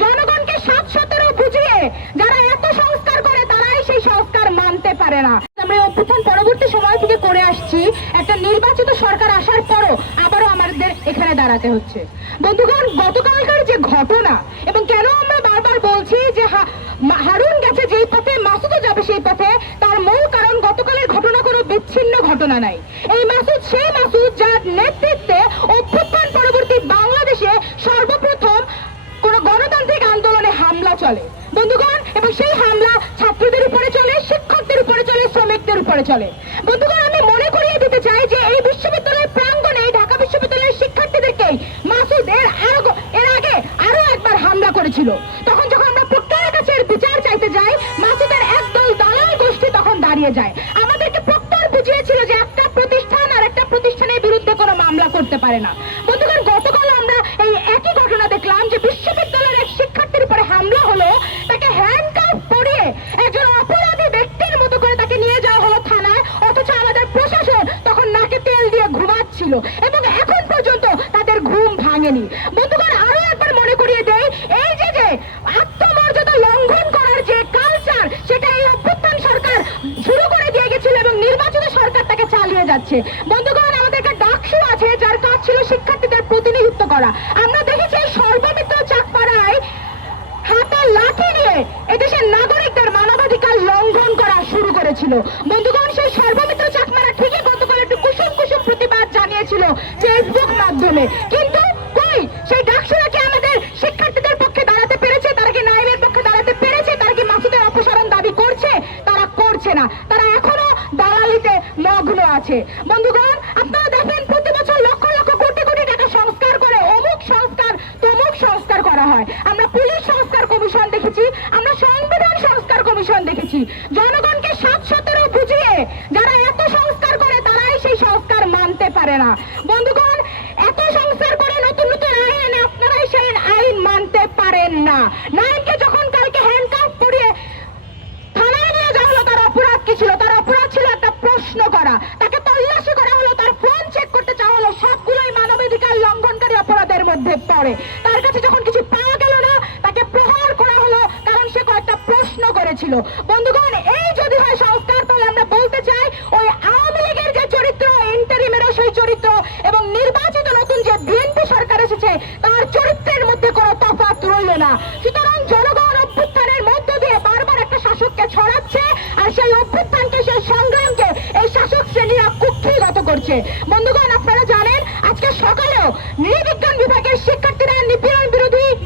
জনগণকে ৭-১৭ বুঝিয়ে যারা এত সংস্কার করে তারাই সেই সংস্কার মানতে পারে না। আমরা অভ্যুত্থান পরবর্তী সময় থেকে করে আসছি, একটা নির্বাচিত সরকার আসার পরও আবারও আমাদের এখানে দাঁড়াতে হচ্ছে। বন্ধুগণ, গতকালকার যে ঘটনা, এবং কেন আমরা বারবার বলছি যে হারুন গেছে যেই পথে মাসুদও যাবে সেই পথে, তার মূল কারণ গতকালের ঘটনা কোনো বিচ্ছিন্ন ঘটনা নাই। এই মাসুদ সেই মাসুদ যার নেতৃত্বে অভ্যুত্থান পরবর্তী বাংলাদেশে সর্বপ্রথম কোন গণতান্ত্রিক আন্দোলনে হামলা চলে বন্ধুগণ, এবং সেই হামলা ছাত্রদের উপরে চলে, শিক্ষকদের উপরে চলে, শ্রমিকদের উপরে চলে। বন্ধুগণ, আমি মনে করিয়ে দিতে চাই যে এই বিশ্ববিদ্যালয়ের প্রাঙ্গণে ঢাকা বিশ্ববিদ্যালয়ের শিক্ষার্থীদেরকে মাসুদ এর আগে আরো একবার হামলা করেছিল। তখন যখন আমরা প্রক্টরের কাছে বিচার চাইতে যাই, মাসুদের একদল দালাল গোষ্ঠী তখন দাঁড়িয়ে যায়। আমাদেরকে প্রক্টর বুঝিয়েছিল যে একটা প্রতিষ্ঠান আর একটা প্রতিষ্ঠানের বিরুদ্ধে কোনো মামলা করতে পারে না। বন্ধুগণ, গতকাল আমরা এই একই ঘটনা দেখলাম যে বিশ্ববিদ্যালয়ের এক শিক্ষার্থীর উপরে হামলা হলো, তাকে হ্যান্ডকাফ পরিয়ে একজন অপরাধী ব্যক্তির মতো করে তাকে নিয়ে যাওয়া হলো থানায়, অথচ আমাদের প্রশাসন তখন নাকে তেল দিয়ে ঘুমাচ্ছিল এবং এখন পর্যন্ত তাদের ঘুম ভাঙেনি। বন্ধুগণ, আরো একবার মনে করিয়ে দেই, এই যে আত্মমর্যাদা লঙ্ঘন করার যে কালচার, সেটা এই অভ্যুত্থান সরকার শুরু করে দিয়ে গেছিল এবং নির্বাচিত সরকার তাকে চালিয়ে যাচ্ছে। বন্ধুগণ, আমাদের একটা ডাকসু আছে যার কাজ ছিল শিক্ষার্থীদের প্রতিনিধিত্ব করা। আমরা দেখেছি সর্বমিত্র চাকপাড়ায় হাতে লাঠি নিয়ে এদেশের নাগরিকদের মানবাধিকার লঙ্ঘন করা শুরু করেছিল। বন্ধুগণ, সেই সর্বমিত্র চাকমারা ঠিকই গতকাল একটু কুসুম কুসুম প্রতিবাদ জানিয়েছিল ফেসবুক মাধ্যমে, কিন্তু কই সেই ডাকসুরা কি আমাদের শিক্ষার্থীদের পক্ষে দাঁড়াতে পেরেছে? তারা কি নাইমের পক্ষে দাঁড়াতে পেরেছে? তারা কি মাসুদের অপসারণ দাবি করছে? তারা করছে না, তারা এখনো দালালিতে মগ্ন আছে। বন্ধুগণ, আপনারা দেখেন প্রতি বছর লক্ষ লক্ষ কোটি কোটি টাকা সংস্কার করে অমুক সংস্কার তমুক সংস্কার করা হয়। আমরা পুলিশ সংস্কার কমিশন দেখেছি, আমরা সংবিধান সংস্কার কমিশন দেখেছি। জনগণকে ৭-১৭ বুঝিয়ে যারা এত সংস্কার করে তারাই সেই সংস্কার মানতে পারে না। বন্ধুগণ, এত সংস্কার করে নতুন নতুন আইন এনে আপনারাই সেই আইন মানতে পারেন না। নাইমকে যখন কালকে হ্যান্ডকাফ পরিয়ে থানায় নিয়ে যাওয়া হলো, তার অপরাধ কি ছিল? তার অপরাধ ছিল একটা প্রশ্ন করা। তাকে তল্লাশি করা হলো, তার ফোন চেক করতে চাওয়া হলো, সবগুলোই মানবাধিকার লঙ্ঘনকারী অপরাধের মধ্যে পড়ে। তার কাছে যখন কিছু পাওয়া গেল না, তাকে প্রহার করা হলো, কারণ সে কয়েকটা প্রশ্ন করেছিল। বন্ধুগণ, এই যদি হয় সংস্কার, তাহলে আমরা বলতে চাই ওই আওয়ামী লীগের যে চরিত্র, ইন্টারিমেরও সেই চরিত্র, এবং নির্বাচিত নতুন যে বিএনপি সরকার এসেছে তার চরিত্রের মধ্যে কোনো তফাৎ রইল না। সুতরাং জনগণ অভ্যুত্থানের মধ্য দিয়ে বারবার একটা শাসককে ছড়াচ্ছে, আর সেই অভ্যুত্থানকে, সেই সংগ্রামকে এই শাসক শ্রেণীরা কুক্ষিগত করছে। বন্ধুগণ, আপনারা